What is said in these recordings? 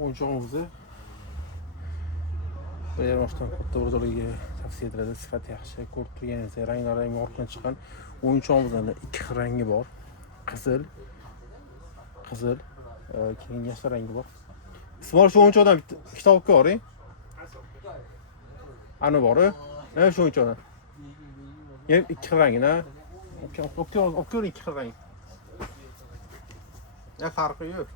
o'yinchog'imizni bir yoshdan katta o'rtalarga tavsiya etiladi. Sifati yaxshi, ko'rib turganingizdek ranglarang yorqin chiqqan o'yinchog'imizda ikki xil rangi bor. Qizil, keyin yashil rangi bor. Ismoil, shu o'yinchoqdan ikkita olib ko'ring. Ana bor-ku. Mana shu o'yinchoqdan. Yana ikki xil rangina. Olib ko'ring ikki xil rang. Ya farqi yo'q.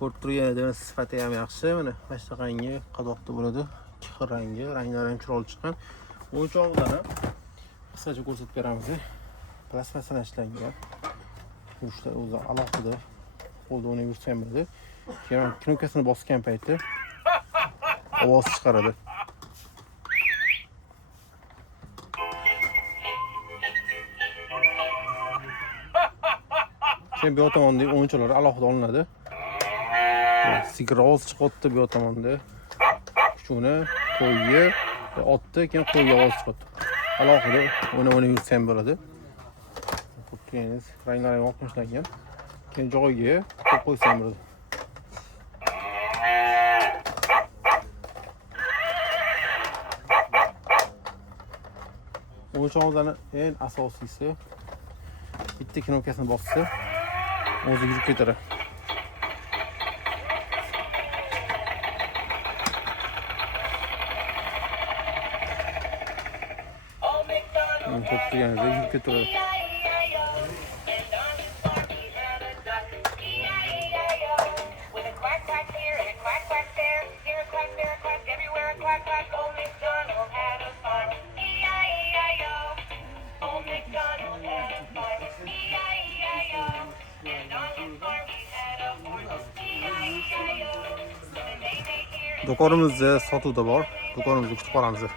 Ko'rib turganingizdek sifati ham yaxshi. Mana mana rangi qadoqda bo'ladi. Ikki xil rangi, ranglari ham chiroyli chiqqan. O'yinchoqlarni qisqacha ko'rsatib beramiz. Plastmassadan ishlangan. Yurishlar o'zi alohida qo'lda o'ynab yursa ham bo'ladi. Keyin knopkasini bosgan payti ovoz chiqaradi. Keyin bu tomonda o'yinchoqlar alohida olinadi. Sigir ovoz chiqyapti bu tomonda. Shuni qo'yni, otni, keyin qo'yga ovoz chiqyapti. Alohida o'ynab yursa ham bo'ladi. Ko'p turganingiz ranglari ham olqishlangan. Keyin joyiga qo'yib qo'ysam bo'ladi. O'yinchoqlarning eng asosiysi bitta knopkasini bossa o'zi yurib ketadi. Ko'p turganingizdek yurib ketadi. Do'konimizda sotuvda bor. Do'konimizga kutib qolamiz.